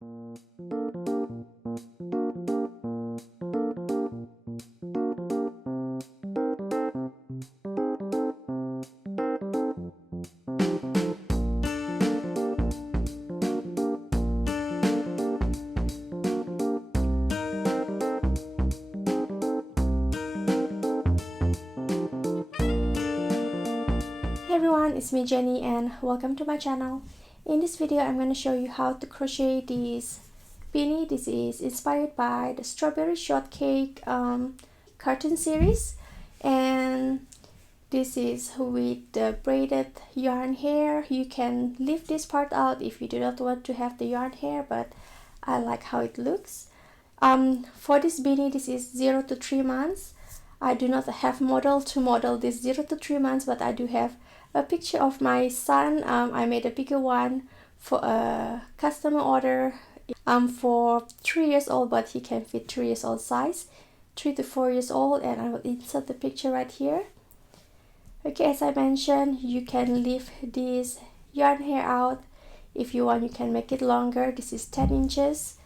Hey everyone, it's me Jenny and welcome to my channel. In this video I'm going to show you how to crochet this beanie. This is inspired by the Strawberry Shortcake cartoon series, and this is with the braided yarn hair. You can leave this part out if you do not want to have the yarn hair, but I like how it looks. For this beanie, this is 0 to 3 months. I do not have model to model this 0 to 3 months, but I do have a picture of my son. I made a bigger one for a customer order for 3 years old, but he can fit 3 years old size, 3 to 4 years old, and I will insert the picture right here. Okay, as I mentioned, you can leave this yarn hair out. If you want, you can make it longer. This is 10 inches.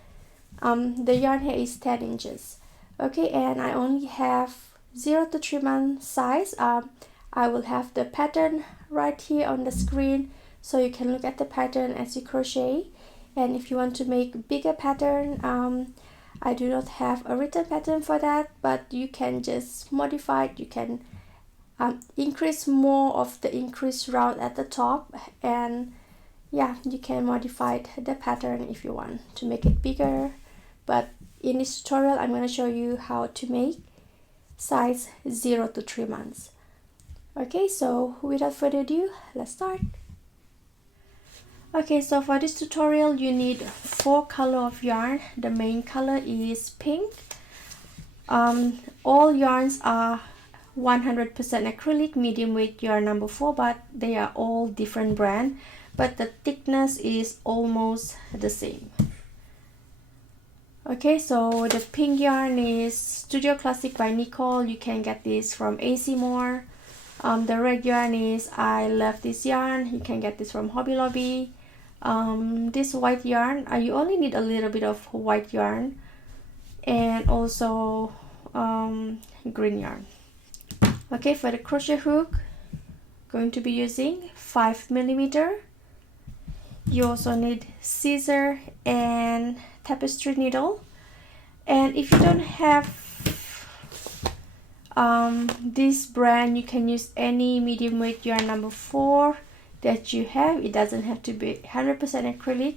The yarn hair is 10 inches. Okay, and I only have 0 to 3 month size. I will have the pattern right here on the screen, so you can look at the pattern as you crochet. And if you want to make bigger pattern, I do not have a written pattern for that, but you can just modify it. You can increase more of the increase round at the top, and yeah, you can modify the pattern if you want to make it bigger. But in this tutorial I'm going to show you how to make size 0 to 3 months. Okay, so without further ado, let's start. Okay, so for this tutorial you need 4 color of yarn. The main color is pink. All yarns are 100% acrylic medium weight yarn number 4, but they are all different brand, but the thickness is almost the same. Okay, so the pink yarn is Studio Classic by Nicole. You can get this from AC More. The red yarn is I Love This Yarn. You can get this from Hobby Lobby. This white yarn, you only need a little bit of white yarn, and also green yarn. Okay, for the crochet hook, going to be using 5mm. You also need scissor and tapestry needle. And if you don't have this brand, you can use any medium weight yarn number 4 that you have. It doesn't have to be 100% acrylic,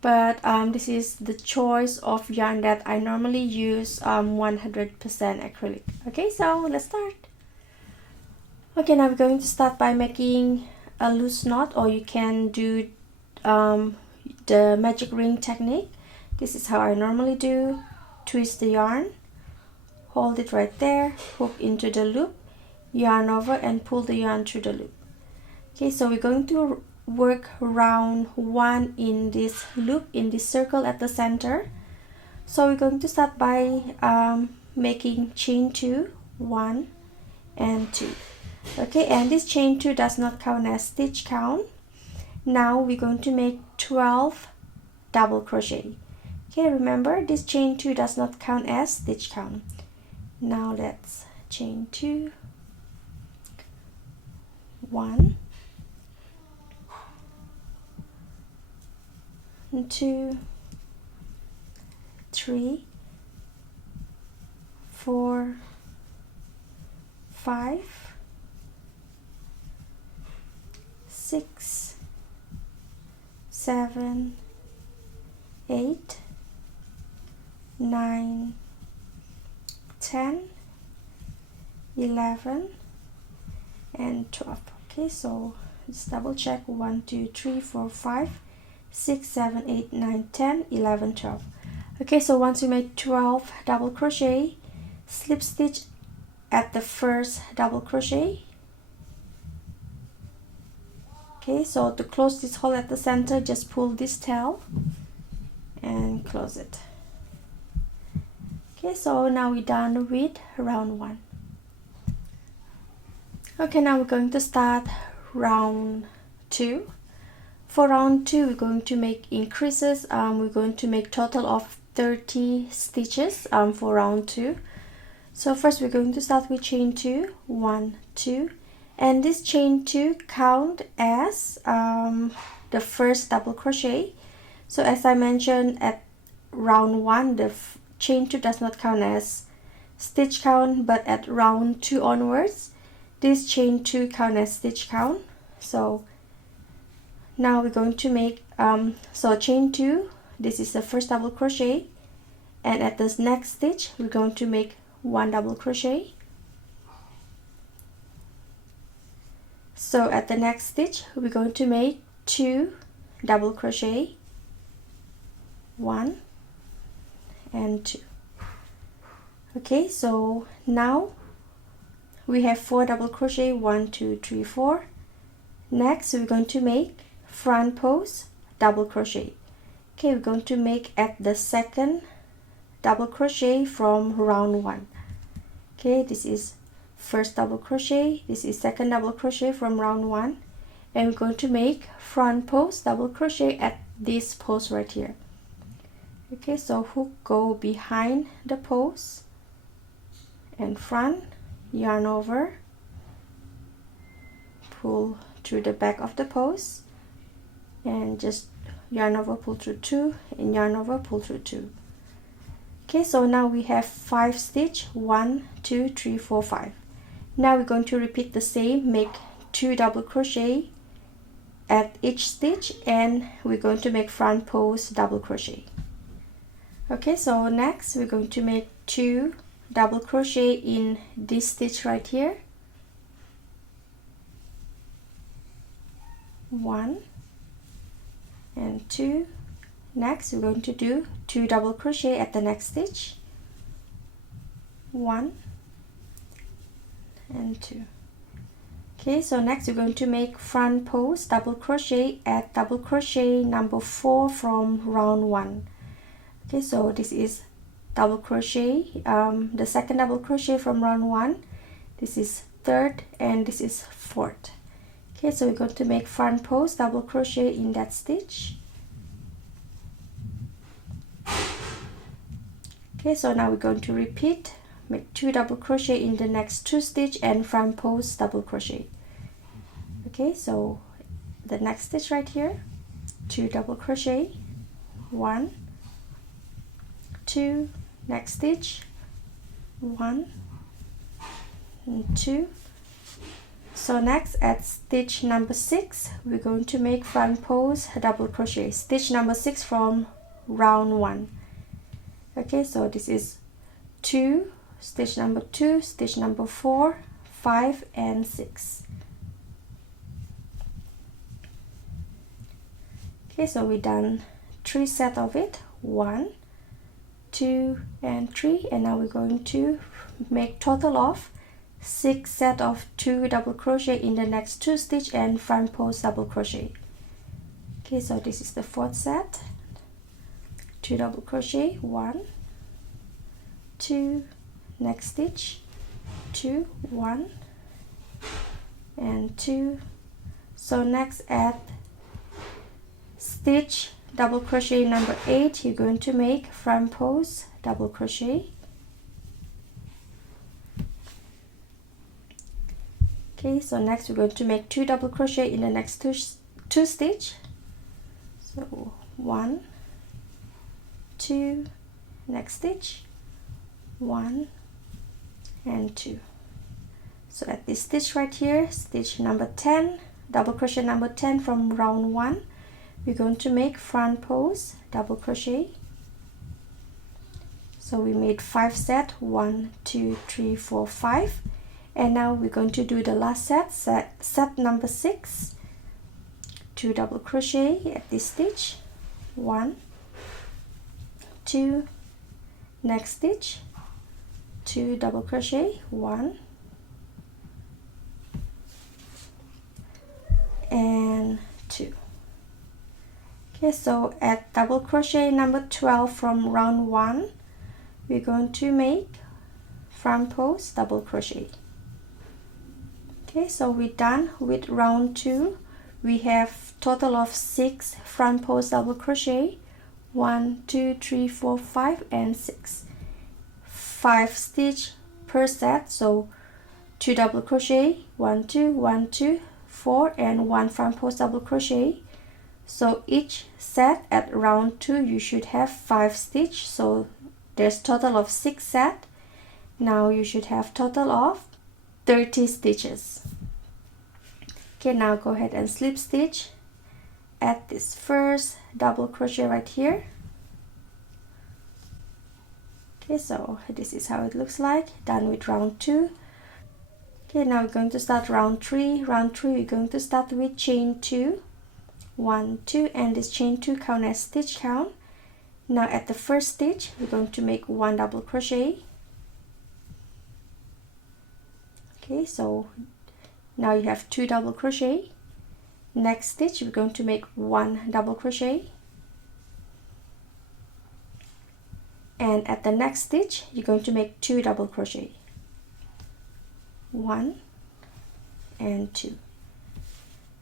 but this is the choice of yarn that I normally use, 100% acrylic. Okay, so let's start. Okay, now we're going to start by making a loose knot, or you can do the magic ring technique. This is how I normally do. Twist the yarn, hold it right there, hook into the loop, yarn over, and pull the yarn through the loop. Okay, so we're going to work round 1 in this loop, in this circle at the center. So we're going to start by making chain 2, 1 and 2. Okay, and this chain 2 does not count as stitch count. Now we're going to make 12 double crochet. Okay, remember, this chain 2 does not count as stitch count. Now let's chain 2, 1, 2, 3, 4, 5, 6, 7, 8, 9, 10, 11 and 12. Okay, so let's double check. 1, 2, 3, 4, 5, 6, 7, 8, 9, 10, 11, 12. Okay, so once you make 12 double crochet, slip stitch at the first double crochet. Okay, so to close this hole at the center, just pull this tail and close it. Okay, so now we're done with round 1. Okay, now we're going to start round 2. For round 2, we're going to make increases. We're going to make total of 30 stitches for round 2. So first we're going to start with chain 2, 1, 2, and this chain 2 count as the first double crochet. So as I mentioned at round 1, the chain 2 does not count as stitch count, but at round 2 onwards, this chain 2 count as stitch count. So now we're going to make so chain 2, this is the first double crochet, and at this next stitch we're going to make 1 double crochet. So at the next stitch we're going to make 2 double crochet, 1 and 2. Okay, so now we have 4 double crochet, 1, 2, 3, 4. Next we're going to make front post double crochet. Okay, we're going to make at the second double crochet from round 1. Okay, this is first double crochet, this is second double crochet from round 1, and we're going to make front post double crochet at this post right here. Okay, so hook go behind the post and front, yarn over, pull through the back of the post, and just yarn over, pull through 2, and yarn over, pull through 2. Okay, so now we have 5 stitch, 1, 2, 3, 4, 5. Now we're going to repeat the same, make 2 double crochet at each stitch, and we're going to make front post double crochet. Okay, so next we're going to make 2 double crochet in this stitch right here, 1 and 2. Next we're going to do 2 double crochet at the next stitch, 1 and 2. Okay, so next we're going to make front post double crochet at double crochet number 4 from round 1. Okay, so this is double crochet, the second double crochet from round 1, this is third, and this is fourth. Okay, so we're going to make front post double crochet in that stitch. Okay, so now we're going to repeat, make 2 double crochet in the next 2 stitch and front post double crochet. Okay, so the next stitch right here, 2 double crochet, 1, 2, next stitch, 1 and 2. So next at stitch number 6 we're going to make front post double crochet, stitch number 6 from round 1. Okay, so this is 2, stitch number 2, stitch number 4, 5 and 6. Okay, so we done 3 sets of it, 1, 2 and 3, and now we're going to make total of 6 sets of 2 double crochet in the next 2 stitch and front post double crochet. Okay, so this is the 4th set, 2 double crochet, 1, 2, next stitch, 2, 1 and 2. So next at stitch double crochet number 8 you're going to make front post double crochet. Okay, so next we're going to make 2 double crochet in the next 2 stitch. So 1, 2, next stitch, 1 and 2. So at this stitch right here, stitch number 10, double crochet number 10 from round 1, we're going to make front post double crochet. So we made 5 sets, 1, 2, 3, 4, 5, and now we're going to do the last set number 6, 2 double crochet at this stitch, 1, 2, next stitch, 2 double crochet, 1 and 2. Okay, so at double crochet number 12 from round 1 we're going to make front post double crochet. Okay, so we're done with round 2. we have total of 6 front post double crochet. 1 2 3 4 5 and 6. 5 stitch per set, so 2 double crochet, 1 2 1 2 4 and 1 front post double crochet. So each set at round 2 you should have 5 stitch, so there's total of 6 set. Now you should have total of 30 stitches. Okay, now go ahead and slip stitch at this first double crochet right here. Okay, so this is how it looks like, done with round 2. Okay, now we're going to start round 3. Round 3 we're going to start with chain 2, 1 2, and this chain 2 count as stitch count. Now at the first stitch we're going to make 1 double crochet. Okay, so now you have 2 double crochet. Next stitch we're going to make 1 double crochet, and at the next stitch you're going to make 2 double crochet, 1 and 2.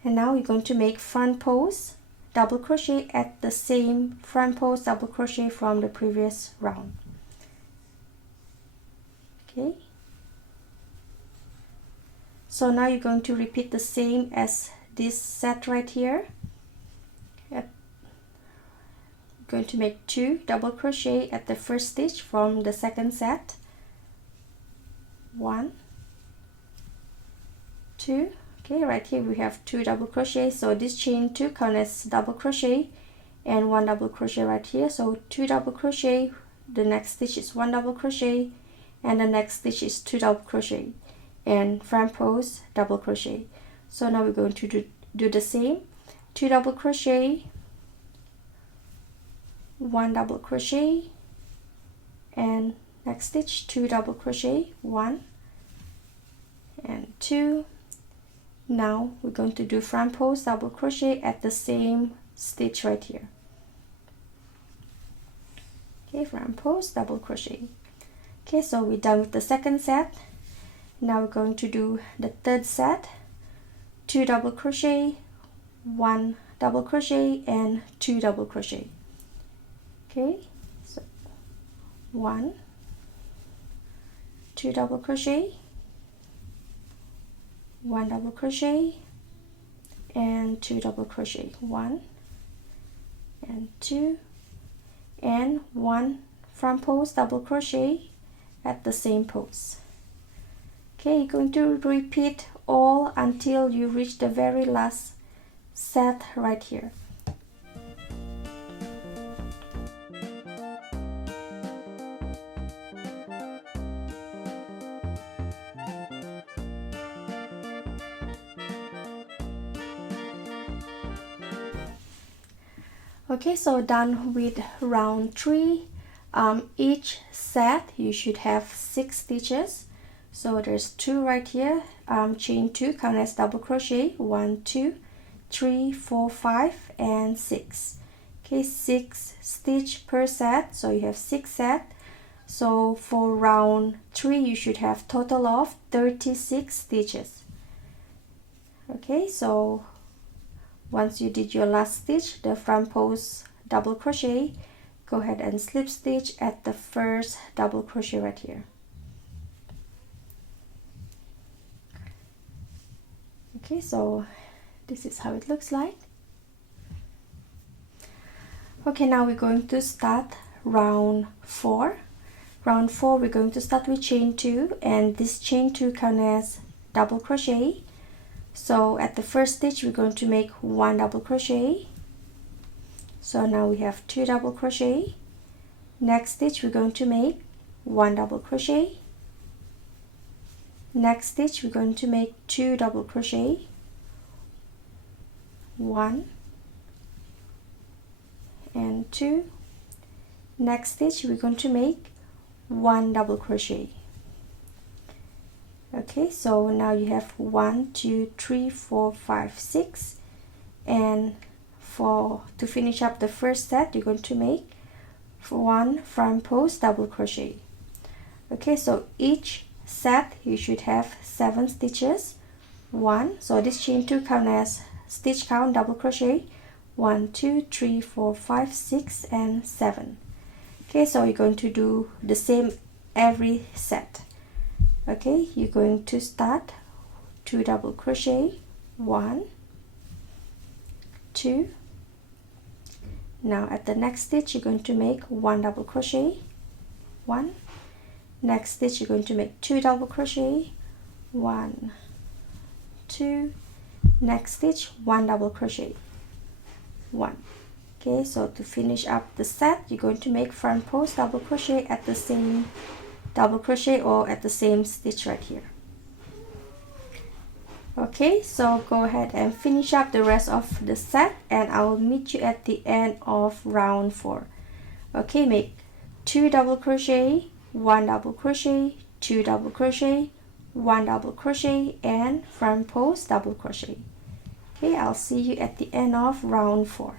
And now we're going to make front post double crochet at the same front post double crochet from the previous round. Okay, so now you're going to repeat the same as this set right here. Going to make 2 double crochet at the first stitch from the second set. 1 2. Okay, right here we have 2 double crochet, so this chain 2 count as double crochet, and 1 double crochet right here, so 2 double crochet. The next stitch is 1 double crochet, and the next stitch is 2 double crochet and front post double crochet. So now we're going to do the same. 2 double crochet, 1 double crochet, and next stitch 2 double crochet, 1 and 2. Now we're going to do front post double crochet at the same stitch right here. Okay, front post double crochet. Okay, so we're done with the second set. Now we're going to do the third set. 2 double crochet, 1 double crochet and 2 double crochet. Okay, so 1 2 double crochet, 1 double crochet and 2 double crochet, 1 and 2, and 1 front post double crochet at the same post. Okay, you're going to repeat all until you reach the very last set right here. Okay, so done with round 3. Each set you should have 6 stitches. So there's 2 right here. Chain 2 count as double crochet, 1 2 3 4 5 and 6. Okay, 6 stitch per set, so you have 6 set. So for round 3 you should have total of 36 stitches. Okay, so once you did your last stitch, the front post double crochet, go ahead and slip stitch at the first double crochet right here. Okay, so this is how it looks like. Okay, now we're going to start round 4. Round 4 we're going to start with chain 2, and this chain 2 count as double crochet. So at the first stitch we're going to make 1 double crochet. So now we have 2 double crochet. Next stitch we're going to make 1 double crochet. Next stitch we're going to make 2 double crochet, 1 and 2. Next stitch we're going to make 1 double crochet. Okay, so now you have 1 2 3 4 5 6, and to finish up the first set you're going to make 1 front post double crochet. Okay, so each set you should have 7 stitches. 1, so this chain 2 count as stitch count, double crochet 1 2 3 4 5 6 and 7. Okay, so you're going to do the same every set. Okay, you're going to start 2 double crochet, 1 2. Now at the next stitch you're going to make 1 double crochet, 1. Next stitch you're going to make 2 double crochet, 1 2. Next stitch 1 double crochet, 1. Okay, so to finish up the set you're going to make front post double crochet at the same double crochet or at the same stitch right here. Okay, so go ahead and finish up the rest of the set and I will meet you at the end of round 4. Okay, make 2 double crochet, 1 double crochet, 2 double crochet, 1 double crochet and front post double crochet. Okay, I'll see you at the end of round 4.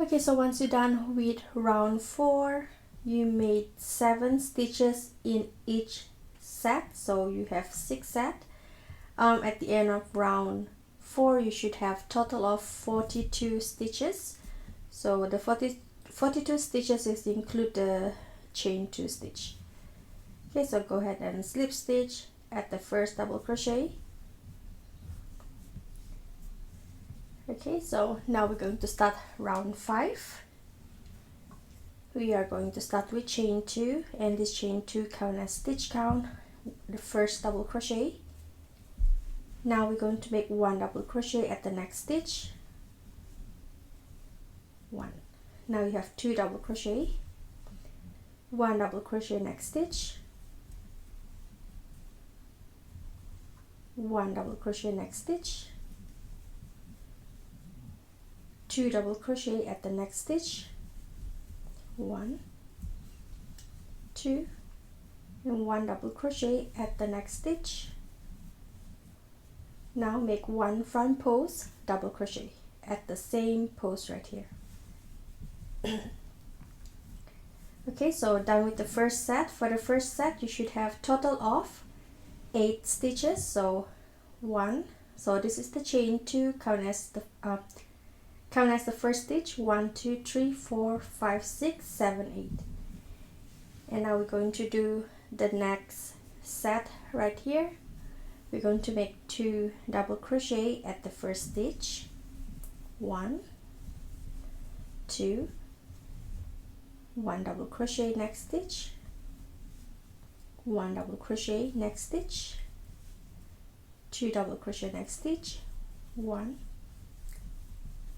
Okay, so once you're done with round 4, you made 7 stitches in each set, so you have 6 sets. At the end of round 4 you should have total of 42 stitches. So the 42 stitches is include the chain 2 stitch. Okay, so go ahead and slip stitch at the first double crochet. Okay, so now we're going to start round 5. We are going to start with chain 2 and this chain 2 count as stitch count, the first double crochet. Now we're going to make 1 double crochet at the next stitch, 1. Now you have 2 double crochet, 1 double crochet next stitch, 1 double crochet next stitch, 2 double crochet at the next stitch, 1 2 and 1 double crochet at the next stitch. Now make 1 front post double crochet at the same post right here. Okay, so done with the first set. For the first set you should have total of 8 stitches, so 1, so this is the chain 2, count as the first stitch, 1 2 3 4 5 6 7 8. And now we're going to do the next set right here. We're going to make 2 double crochet at the first stitch, 1 2, 1 double crochet next stitch, 1 double crochet next stitch, 2 double crochet next stitch, 1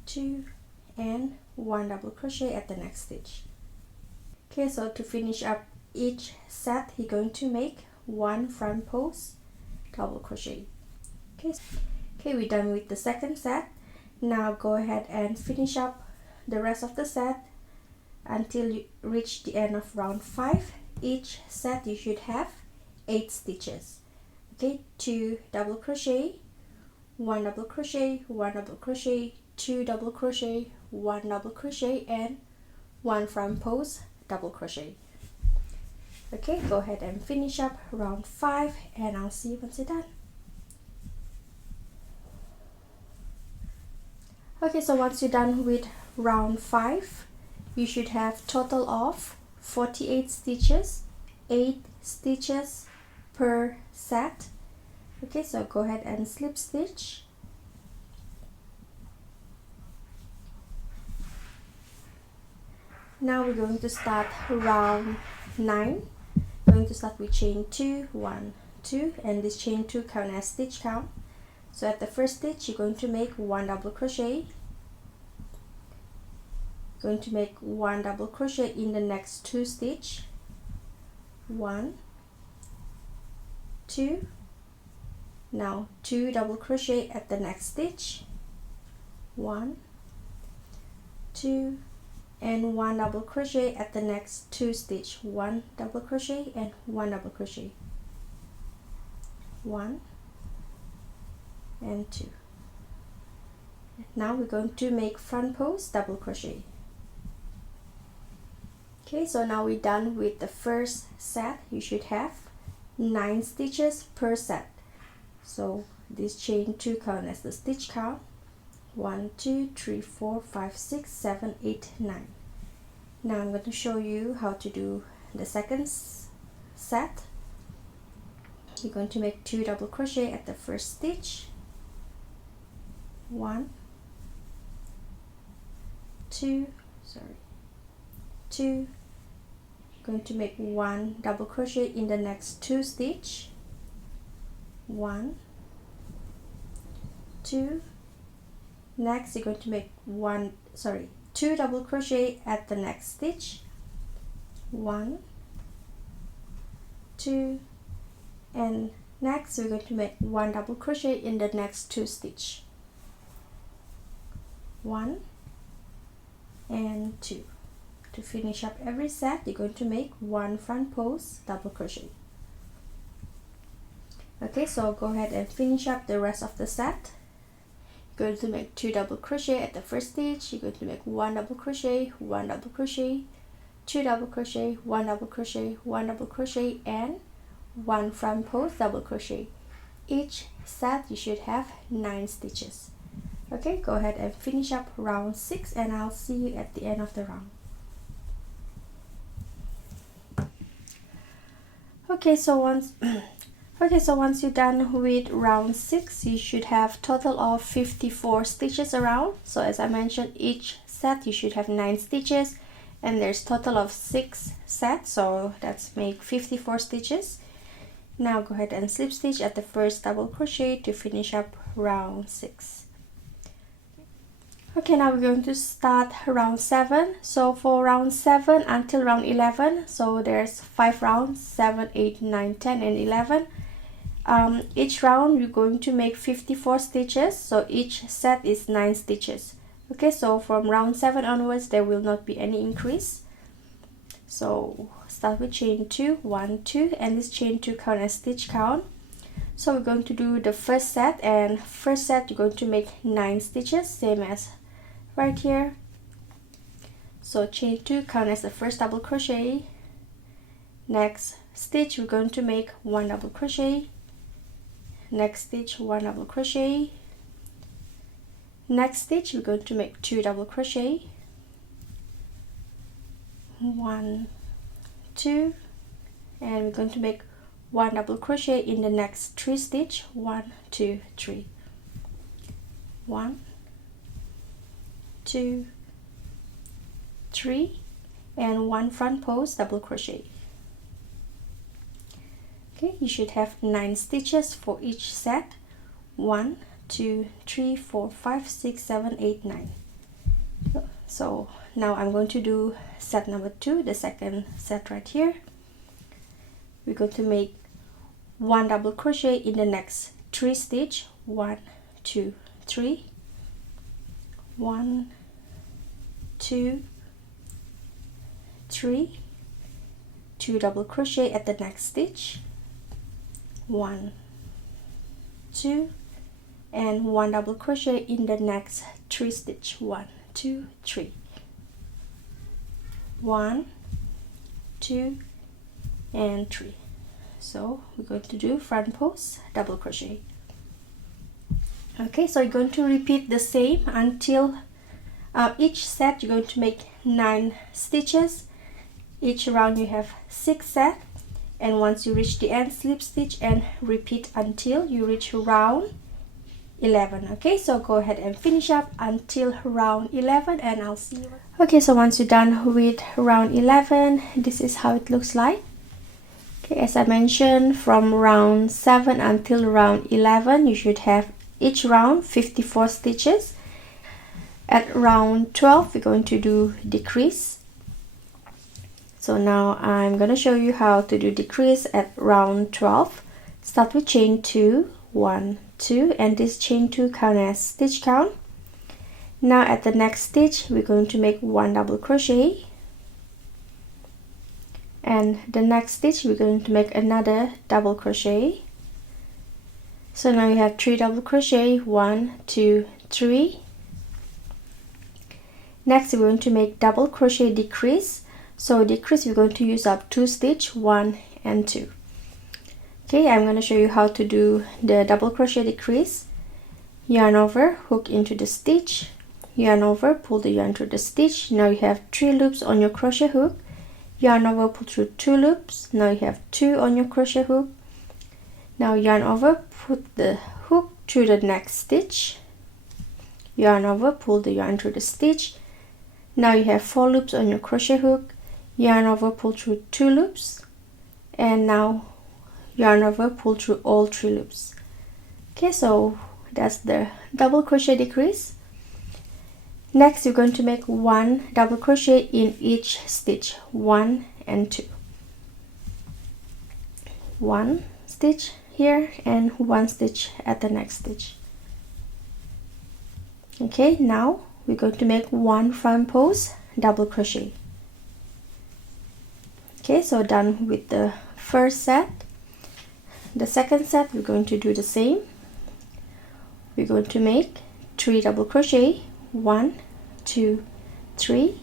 2 and 1 double crochet at the next stitch. Okay, so to finish up each set you're going to make 1 front post double crochet. Okay, we're done with the second set. Now go ahead and finish up the rest of the set until you reach the end of round 5. Each set you should have 8 stitches. Okay, 2 double crochet, 1 double crochet, 1 double crochet, 2 double crochet, 1 double crochet and 1 front post double crochet. Okay, go ahead and finish up round 5 and I'll see you once you're done. Okay, so once you're done with round 5 you should have total of 48 stitches, 8 stitches per set. Okay, so go ahead and slip stitch. Now we're going to start round 9. We're going to start with chain 2, 1 2, and this chain 2 count as stitch count. So at the first stitch you're going to make 1 double crochet, going to make 1 double crochet in the next 2 stitch, 1 2, now 2 double crochet at the next stitch, 1 2 and 1 double crochet at the next 2 stitch, 1 double crochet and 1 double crochet, 1 and 2. Now we're going to make front post double crochet. Okay, so now we're done with the first set. You should have 9 stitches per set. So this chain 2 count as the stitch count. 1 2 3 4 5 6 7 8 9. Now I'm going to show you how to do the second set. You're going to make 2 double crochet at the first stitch. 1 2 2. Going to make 1 double crochet in the next 2 stitch. 1 2. Next you're going to make 2 double crochet at the next stitch. 1 2. And next we're going to make 1 double crochet in the next 2 stitch. 1 and 2. To finish up every set, you're going to make 1 front post double crochet. Okay, so go ahead and finish up the rest of the set. You're going to make 2 double crochet at the first stitch. You're going to make 1 double crochet, 1 double crochet, 2 double crochet, 1 double crochet, 1 double crochet, and 1 front post double crochet. Each set you should have 9 stitches. Okay, go ahead and finish up round 6, and I'll see you at the end of the round. Okay, so once you're done with round 6, you should have total of 54 stitches around. So as I mentioned, each set you should have 9 stitches, and there's total of 6 sets, so that's make 54 stitches. Now go ahead and slip stitch at the first double crochet to finish up round 6. Okay, now we're going to start round 7. So for round 7 until round 11, so there's 5 rounds, 7 8 9 10 and 11. Each round you're going to make 54 stitches, so each set is 9 stitches. Okay, so from round 7 onwards there will not be any increase. So start with chain 2, 1 2, and this chain 2 count as stitch count. So we're going to do the first set, and first set you're going to make 9 stitches, same as right here. So chain 2 count as the first double crochet. Next stitch we're going to make 1 double crochet. Next stitch 1 double crochet. Next stitch we're going to make 2 double crochet. 1 2, and we're going to make 1 double crochet in the next 3 stitch. 1 2 3. 1 2 3, and 1 front post double crochet. Okay, you should have 9 stitches for each set. 1 2 3 4 5 6 7 8 9. So now I'm going to do set number 2, the second set right here. We're going to make 1 double crochet in the next 3 stitch. 1 2 3. 1 2 3. 2 double crochet at the next stitch. 1 2, and 1 double crochet in the next 3 stitch. 1 2 3. 1 2 and 3. So we're going to do front post double crochet. Okay, so you're going to repeat the same until each set you're going to make 9 stitches. Each round you have 6 sets, and once you reach the end, slip stitch and repeat until you reach round 11. Okay, so go ahead and finish up until round 11, and I'll see you. Okay, so once you're done with round 11, this is how it looks like. Okay, as I mentioned, from round 7 until round 11 you should have each round 54 stitches. At round 12 we're going to do decrease. So now I'm going to show you how to do decrease at round 12. Start with chain 2, 1 2, and this chain 2 count as stitch count. Now at the next stitch we're going to make 1 double crochet, and the next stitch we're going to make another double crochet. So now you have 3 double crochet, 1 2 3. Next we're going to make double crochet decrease. So decrease we're going to use up 2 stitch, 1 and 2. Okay, I'm going to show you how to do the double crochet decrease. Yarn over, hook into the stitch, yarn over, pull the yarn through the stitch. Now you have 3 loops on your crochet hook. Yarn over, pull through 2 loops. Now you have 2 on your crochet hook. Now yarn over, put the hook through the next stitch. Yarn over, pull the yarn through the stitch. Now you have 4 loops on your crochet hook. Yarn over, pull through 2 loops, and now yarn over, pull through all 3 loops. Okay, so that's the double crochet decrease. Next, you're going to make 1 double crochet in each stitch, 1 and 2. 1 stitch here and 1 stitch at the next stitch. Okay, now we're going to make 1 front post double crochet. Okay, so done with the first set. The second set, we're going to do the same. We're going to make 3 double crochet, 1, 2, 3,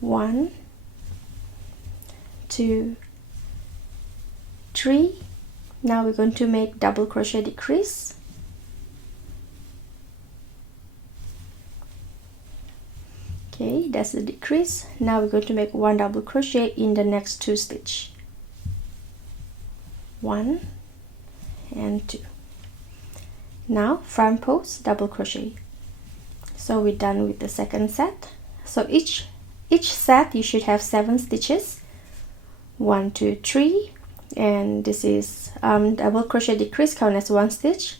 1, 2, 3. Now we're going to make double crochet decrease. Okay, that's the decrease. Now we're going to make 1 double crochet in the next 2 stitch. 1 and 2. Now front post double crochet. So we're done with the second set. So each set you should have 7 stitches. 1, 2, 3, and this is double crochet decrease, count as 1 stitch.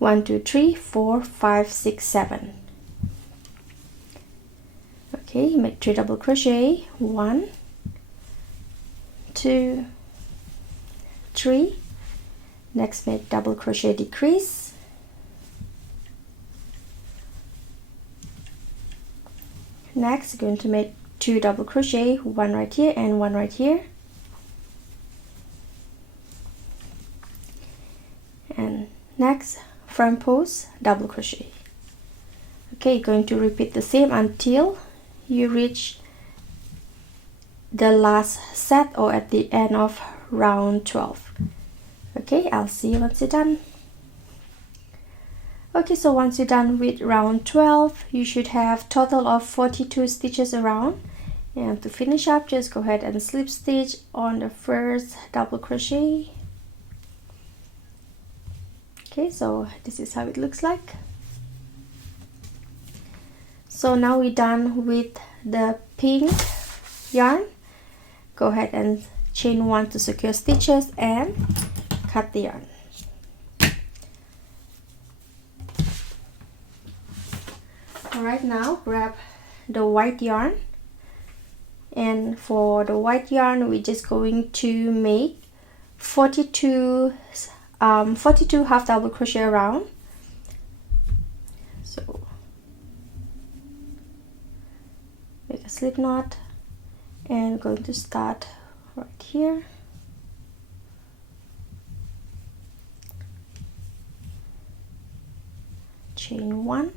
1, 2, 3, 4, 5, 6, 7. Okay, make 3 double crochet. 1, 2, 3. Next, make double crochet decrease. Next, going to make 2 double crochet, 1 right here and 1 right here. And next, front post double crochet. Okay, going to repeat the same until you reach the last set or at the end of round 12. Okay, I'll see you once you're done. Okay, so once you're done with round 12, you should have total of 42 stitches around. And to finish up, just go ahead and slip stitch on the first double crochet. Okay, so this is how it looks like. So now we're done with the pink yarn. Go ahead and chain 1 to secure stitches and cut the yarn. Alright, now grab the white yarn, and for the white yarn we're just going to make 42 half double crochet around. So make a slip knot and going to start right here. Chain 1,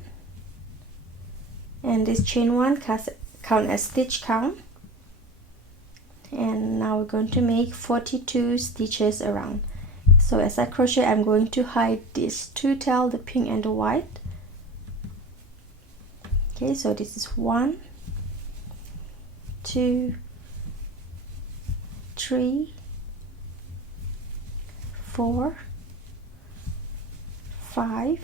and this chain 1 count as stitch count, and now we're going to make 42 stitches around. So as I crochet, I'm going to hide these 2 tails, the pink and the white. Okay, so this is 1, 2, 3, 4, 5,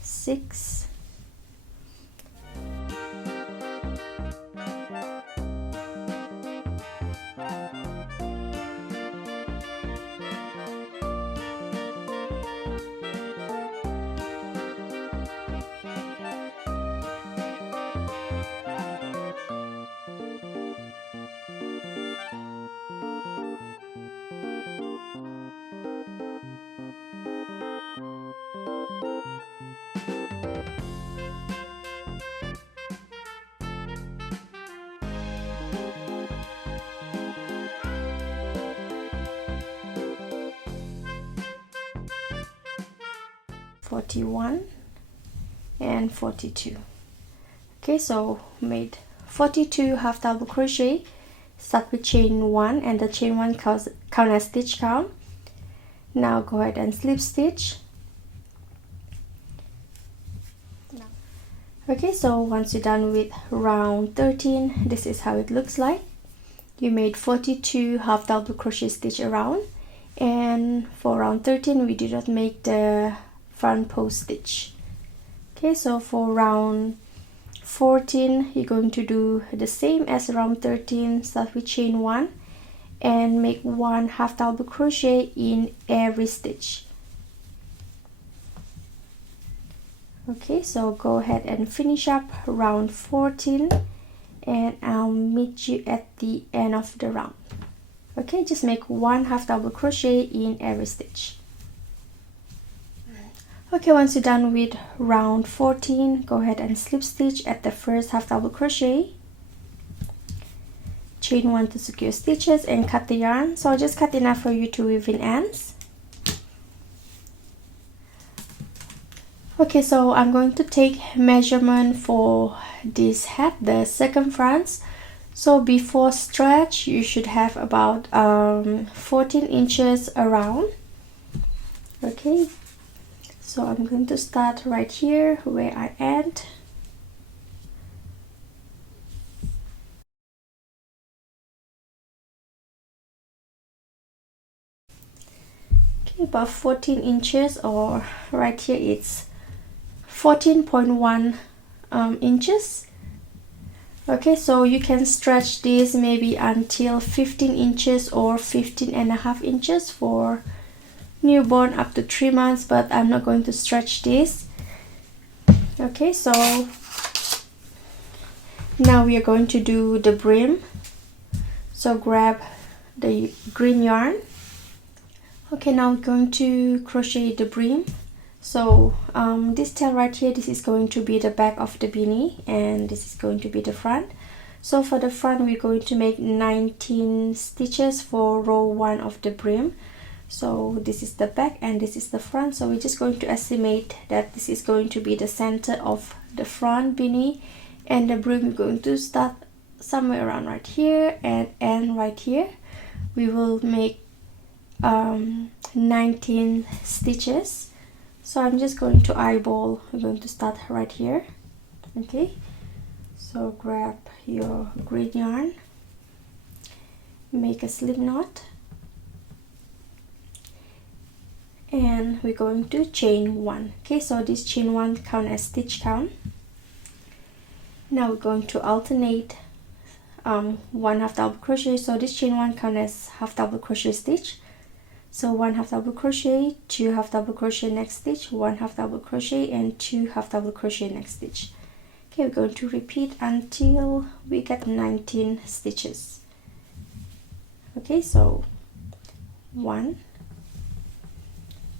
6, 41 and 42. Okay, so made 42 half double crochet. start with chain 1, and the chain 1 count as stitch count. Now go ahead and slip stitch. Okay, so once you're done with round 13, this is how it looks like. You made 42 half double crochet stitch around, and for round 13 we did not make the front post stitch. Okay, so for round 14 you're going to do the same as round 13. Start with chain 1 and make 1 half double crochet in every stitch. Okay, so go ahead and finish up round 14, and I'll meet you at the end of the round. Okay, just make 1 half double crochet in every stitch. Okay, once you're done with round 14, go ahead and slip stitch at the first half double crochet, chain 1 to secure stitches, and cut the yarn. So just cut enough for you to weave in ends. Okay, so I'm going to take measurement for this hat, the circumference. So before stretch you should have about 14 inches around. Okay, so I'm going to start right here where I end. Okay, about 14 inches, or right here it's 14.1 inches. Okay, so you can stretch this maybe until 15 inches or 15.5 inches for newborn up to 3 months, but I'm not going to stretch this. Okay, so now we are going to do the brim. So grab the green yarn. Okay, now we're going to crochet the brim. So this tail right here, this is going to be the back of the beanie, and this is going to be the front. So for the front we're going to make 19 stitches for row 1 of the brim. So this is the back and this is the front, so we're just going to estimate that this is going to be the center of the front beanie, and the brim we're going to start somewhere around right here and end right here. We will make 19 stitches. So I'm just going to eyeball. We're going to start right here. Okay, so grab your green yarn, make a slip knot, and we're going to chain 1. Okay, so this chain 1 count as stitch count. Now we're going to alternate 1 half double crochet. So this chain 1 count as half double crochet stitch. So 1 half double crochet, 2 half double crochet next stitch, 1 half double crochet, and 2 half double crochet next stitch. Okay, we're going to repeat until we get 19 stitches. Okay, so 1,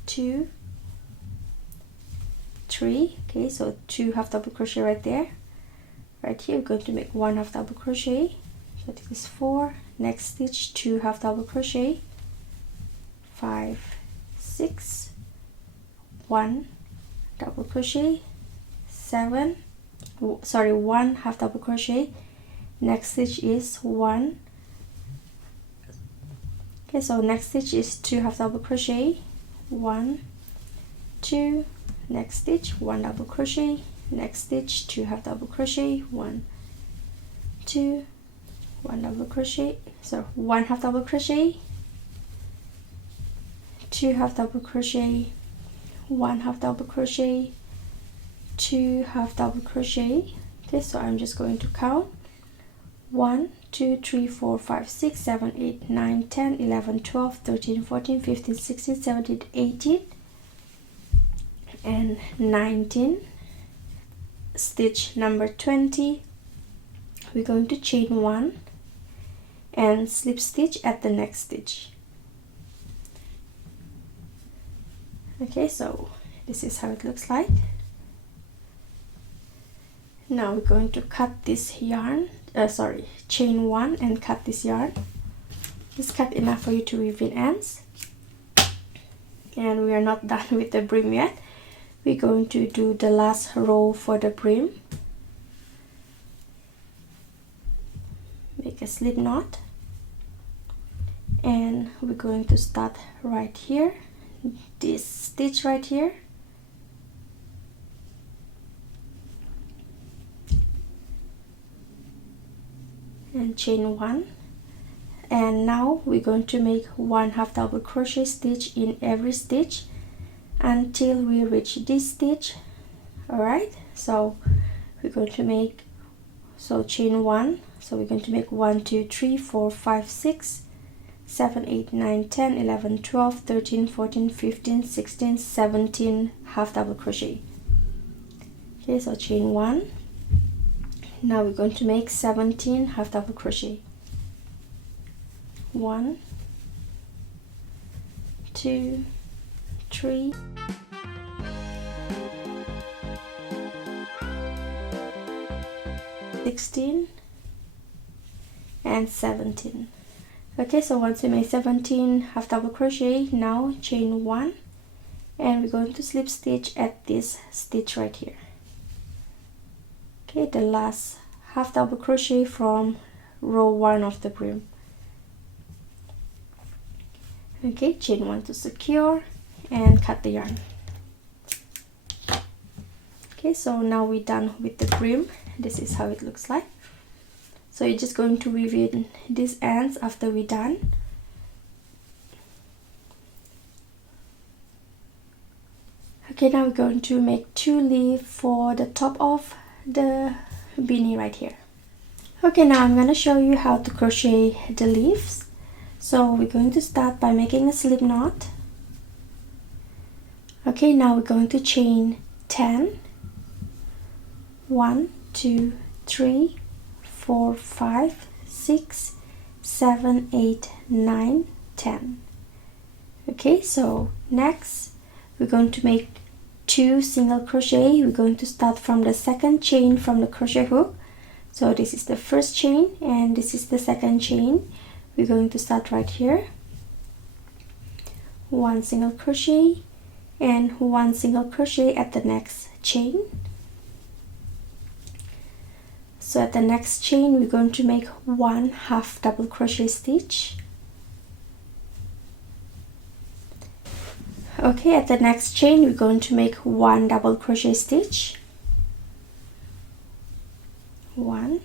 2, 3. Okay, so 2 half double crochet right there. Right here we're going to make 1 half double crochet. So this is 4. Next stitch, 2 half double crochet. 5, 6, 1 double crochet, 7, sorry, 1 half double crochet. Next stitch is 1. Okay, so next stitch is 2 half double crochet, 1, 2, next stitch 1 double crochet, next stitch 2 half double crochet, 1, 2, 1 double crochet, so 1 half double crochet, 2 half double crochet, 1 half double crochet, 2 half double crochet. Okay, so I'm just going to count 1, 2, 3, 4, 5, 6, 7, 8, 9, 10, 11, 12, 13, 14, 15, 16, 17, 18, and 19. Stitch number 20, we're going to chain 1 and slip stitch at the next stitch. Okay, so this is how it looks like. Now we're going to cut this yarn, chain 1 and cut this yarn. Just cut enough for you to weave in ends. And we are not done with the brim yet. We're going to do the last row for the brim. Make a slip knot. and we're going to start right here, this stitch right here, and chain 1. And now we're going to make 1 half double crochet stitch in every stitch until we reach this stitch. Alright, so we're going to make, so chain 1, so we're going to make 1 2 3 4 5 6 7 8 9 10 11 12 13 14 15 16 17 half double crochet. Okay, so chain 1. Now we're going to make 17 half double crochet. 1 2 3 16 and 17. Okay, so once we make 17 half double crochet, now chain 1 and we're going to slip stitch at this stitch right here. Okay, the last half double crochet from row 1 of the brim. Okay, chain 1 to secure and cut the yarn. Okay, so now we're done with the brim. This is how it looks like. So you're just going to weave in these ends after we're done. Okay, now we're going to make 2 leaves for the top of the beanie right here. Okay, now I'm going to show you how to crochet the leaves. So we're going to start by making a slip knot. Okay, now we're going to chain 10. 1 2 3 4 5 6 7 8 9 10. Okay, so next we're going to make 2 single crochet. We're going to start from the second chain from the crochet hook. So this is the first chain and this is the second chain. We're going to start right here. 1 single crochet and 1 single crochet at the next chain. So at the next chain we're going to make 1 half double crochet stitch. Okay, at the next chain we're going to make 1 double crochet stitch. 1.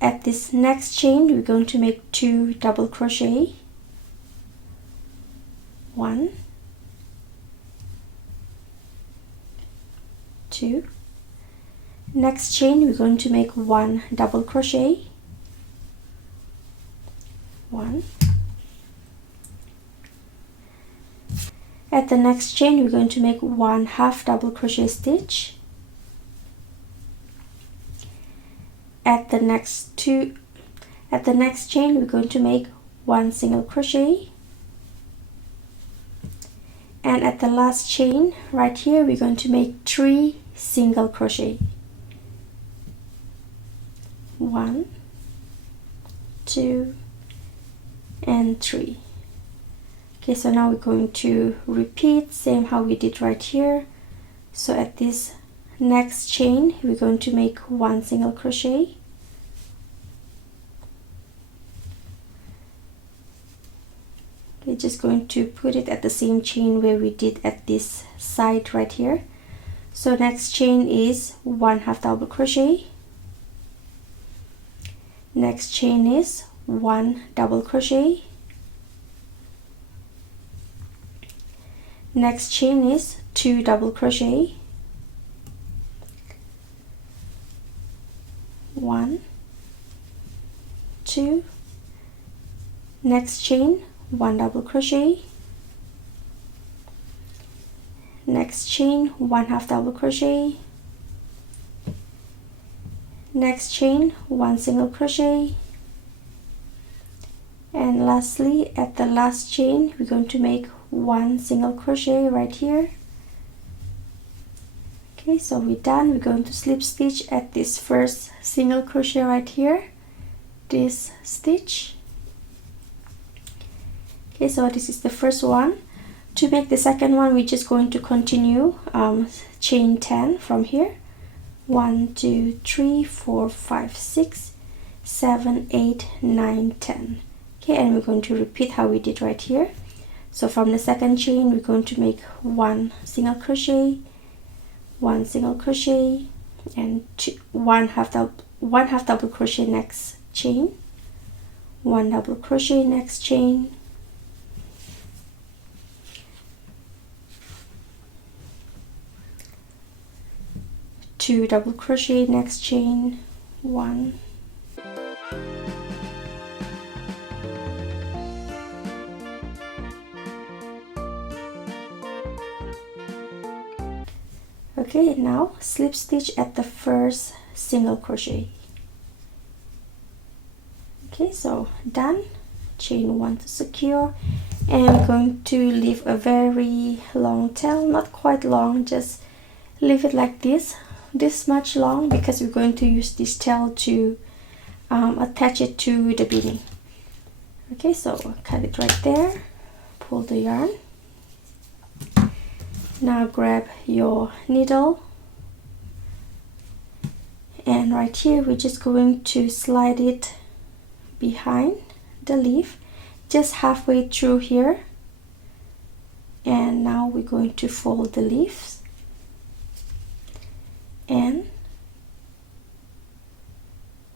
At this next chain we're going to make 2 double crochet. 1 2. Next chain we're going to make 1 double crochet. 1. At the next chain we're going to make 1 half double crochet stitch. At the next chain we're going to make 1 single crochet. And at the last chain right here we're going to make 3 single crochet. 1 2 and 3. Okay, so now we're going to repeat same how we did right here. So at this next chain we're going to make 1 single crochet. Okay, just going to put it at the same chain where we did at this side right here. So next chain is 1 half double crochet. Next chain is 1 double crochet. Next chain is 2 double crochet. 1 2. Next chain 1 double crochet. Next chain 1 half double crochet. Next chain 1 single crochet. And lastly at the last chain we're going to make 1 single crochet right here. Okay, so we're done. We're going to slip stitch at this first single crochet right here, this stitch. Okay, so this is the first one. To make the second one we're just going to continue chain 10 from here. 1 2 3 4 5 6 7 8 9 10. Okay, and we're going to repeat how we did right here. So from the second chain, we're going to make one single crochet, one single crochet, and one half double crochet next chain, one double crochet next chain, two double crochet next chain, one, okay, now slip stitch at the first single crochet. Okay, so done. Chain one to secure, and I'm going to leave a very long tail, not quite long, just leave it like this much long, because we're going to use this tail to attach it to the beanie. Okay, so cut it right there, pull the yarn. Now grab your needle, and right here we're just going to slide it behind the leaf, just halfway through here, and now we're going to fold the leaves and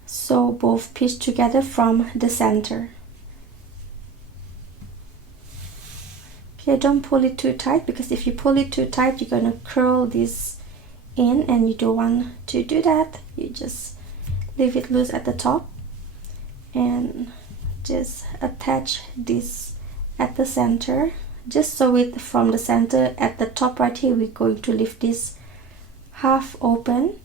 sew both pieces together from the center. Okay, don't pull it too tight, because if you pull it too tight, you're gonna curl this in, and you don't want to do that. You just leave it loose at the top and just attach this at the center. Just sew it from the center. At the top right here, we're going to leave this half open,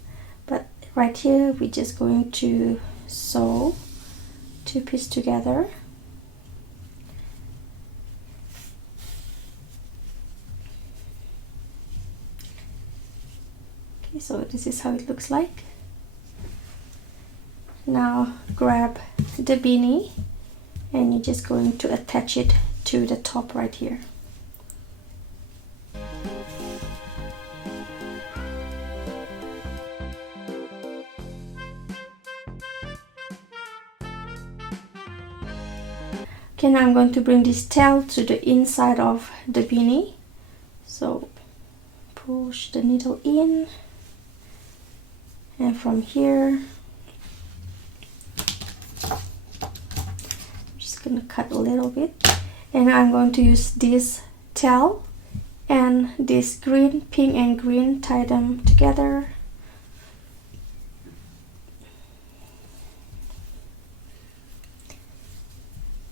but right here we're just going to sew two pieces together. Okay, so this is how it looks like. Now grab the beanie, and you're just going to attach it to the top right here. Okay, now I'm going to bring this tail to the inside of the beanie. So push the needle in, and from here gonna cut a little bit, and I'm going to use this tail and this green, pink and green, tie them together.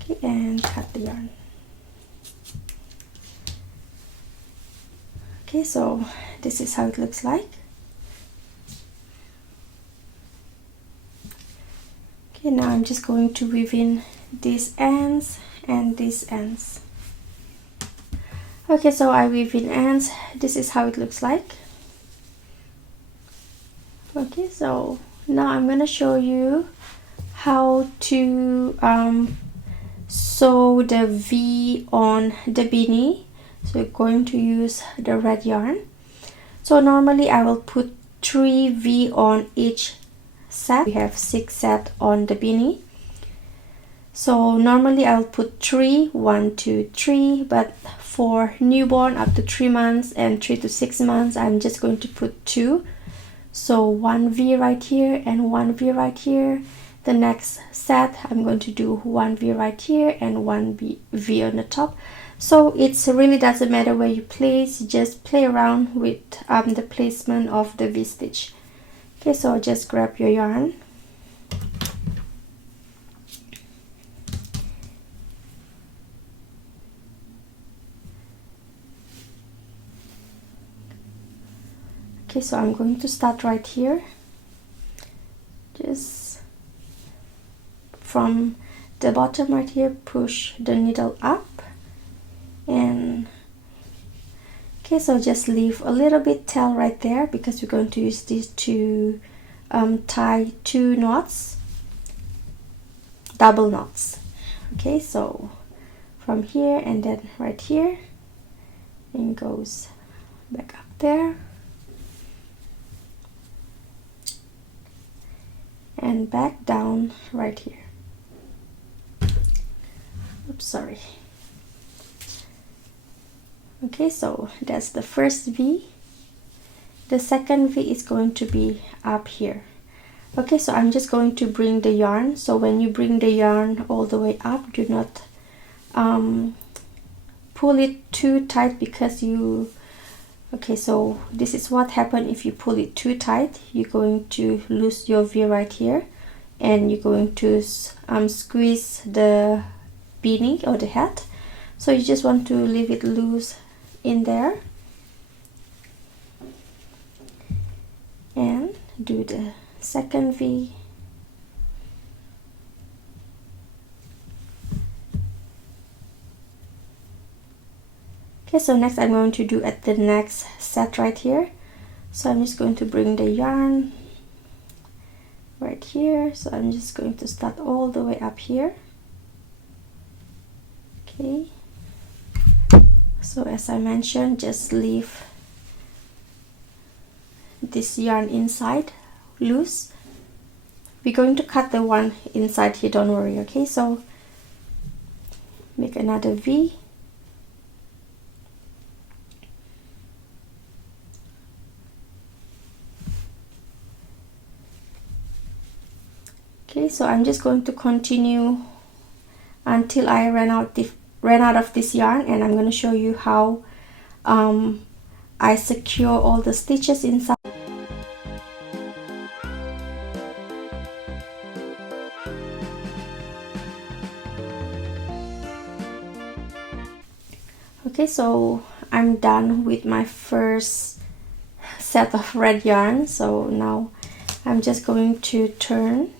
Okay, and cut the yarn. Okay, so this is how it looks like. Okay, now I'm just going to weave in these ends and these ends. Okay, so I weave in ends. This is how it looks like. Okay, so now I'm gonna show you how to sew the V on the beanie. So we're going to use the red yarn. So normally I will put 3 V on each set. We have 6 sets on the beanie. So normally I'll put 3, 1, 2, 3, but for newborn up to 3 months and 3 to 6 months, I'm just going to put 2. So 1 V right here and 1 V right here. The next set I'm going to do 1 V right here and 1 V on the top. So it really doesn't matter where you place, just play around with the placement of the V stitch. Okay, so just grab your yarn. Okay, so I'm going to start right here, just from the bottom right here, push the needle up, and okay, so just leave a little bit tail right there, because we're going to use this to tie 2 knots, double knots. Okay, so from here and then right here, and goes back up there, and back down right here. oops, sorry. Okay, so that's the first V. The second V is going to be up here. Okay, so I'm just going to bring the yarn. So when you bring the yarn all the way up, do not pull it too tight, because you, okay, so this is what happens if you pull it too tight. You're going to lose your V right here, and you're going to squeeze the beanie or the hat. So you just want to leave it loose in there and do the second V. Okay, so next I'm going to do at the next set right here. So I'm just going to bring the yarn right here. So I'm just going to start all the way up here. Okay, so as I mentioned, just leave this yarn inside loose. We're going to cut the one inside here, don't worry. Okay, so make another V. Okay, so I'm just going to continue until I ran out of this yarn, and I'm going to show you how I secure all the stitches inside. Okay, so I'm done with my first set of red yarn. So now I'm just going to turn.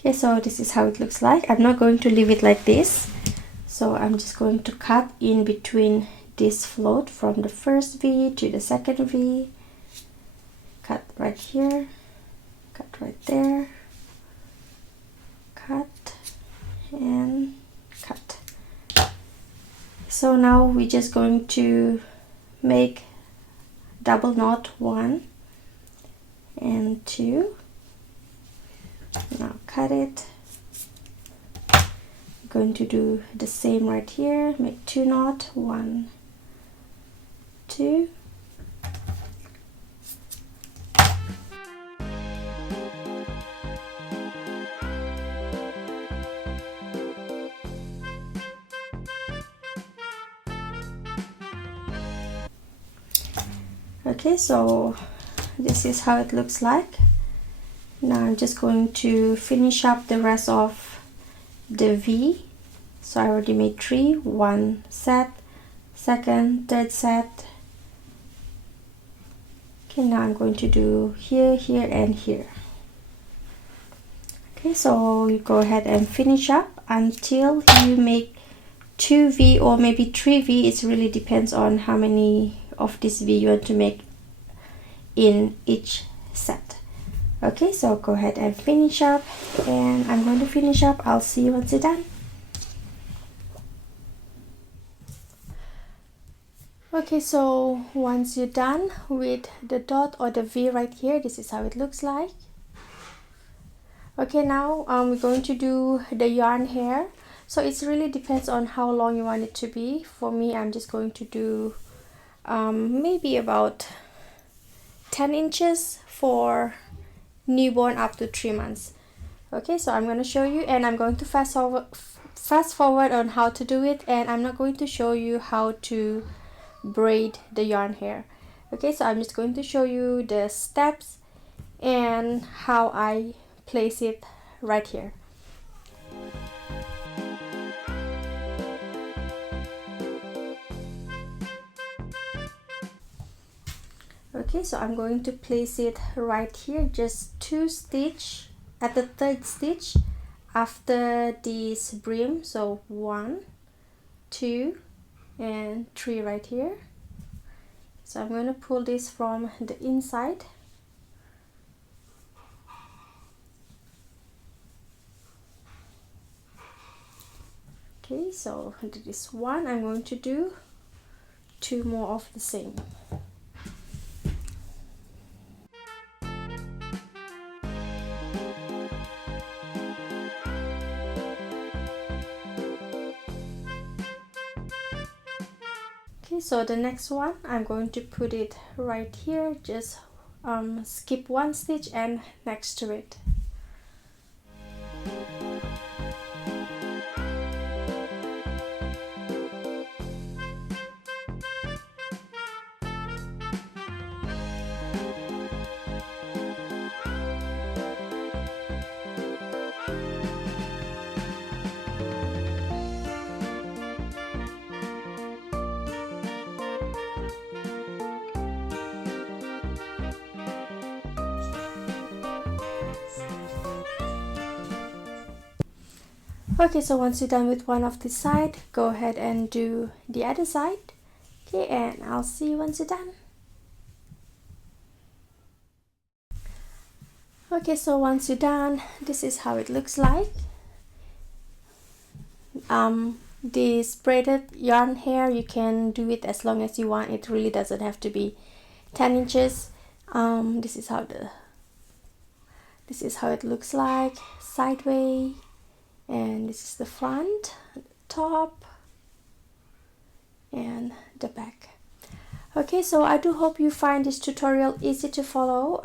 Okay, so this is how it looks like. I'm not going to leave it like this. So I'm just going to cut in between this float from the first V to the second V. Cut right here, cut right there, cut and cut. So now we're just going to make double knot 1 and 2. Now cut it. I'm going to do the same right here. Make 2 knots, 1, 2. Okay, so this is how it looks like. Now I'm just going to finish up the rest of the V. So I already made 3, 1 set, second, third set. Okay, now I'm going to do here, here and here. Okay, so you go ahead and finish up until you make 2V or maybe 3V. It really depends on how many of this V you want to make in each set. Okay, so go ahead and finish up, and I'm going to finish up. I'll see you once you're done. Okay, so once you're done with the dot or the V right here, this is how it looks like. Okay, now we're going to do the yarn hair. So it really depends on how long you want it to be. For me, I'm just going to do maybe about 10 inches for newborn up to 3 months. Okay, so I'm going to show you, and I'm going to fast forward on how to do it, and I'm not going to show you how to braid the yarn hair. Okay, so I'm just going to show you the steps and how I place it right here. Okay, so I'm going to place it right here, just 2 stitch at the 3rd stitch after this brim. So 1, 2 and 3 right here. So I'm going to pull this from the inside. Okay, so this one, I'm going to do 2 more of the same. Okay, so the next one, I'm going to put it right here. Just skip one stitch and next to it. Okay, so once you're done with one of the side, go ahead and do the other side. Okay, and I'll see you once you're done. Okay, so once you're done, this is how it looks like. This braided yarn hair, you can do it as long as you want. It really doesn't have to be 10 inches. This is how it looks like sideways. And this is the front, top, and the back. Okay, so I do hope you find this tutorial easy to follow.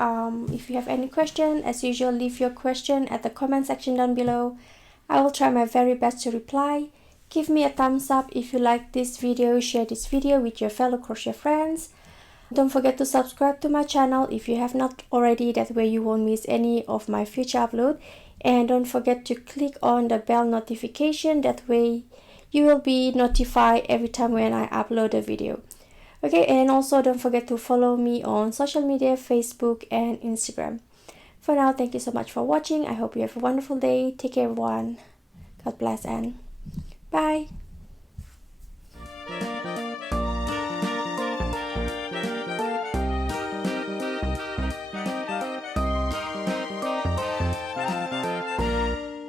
If you have any question, as usual, leave your question at the comment section down below. I will try my very best to reply. Give me a thumbs up if you like this video. Share this video with your fellow crochet friends. Don't forget to subscribe to my channel if you have not already. That way you won't miss any of my future uploads. And don't forget to click on the bell notification. That way you will be notified every time when I upload a video. Okay, and also don't forget to follow me on social media, Facebook and Instagram. For now, thank you so much for watching. I hope you have a wonderful day. Take care everyone. God bless and bye.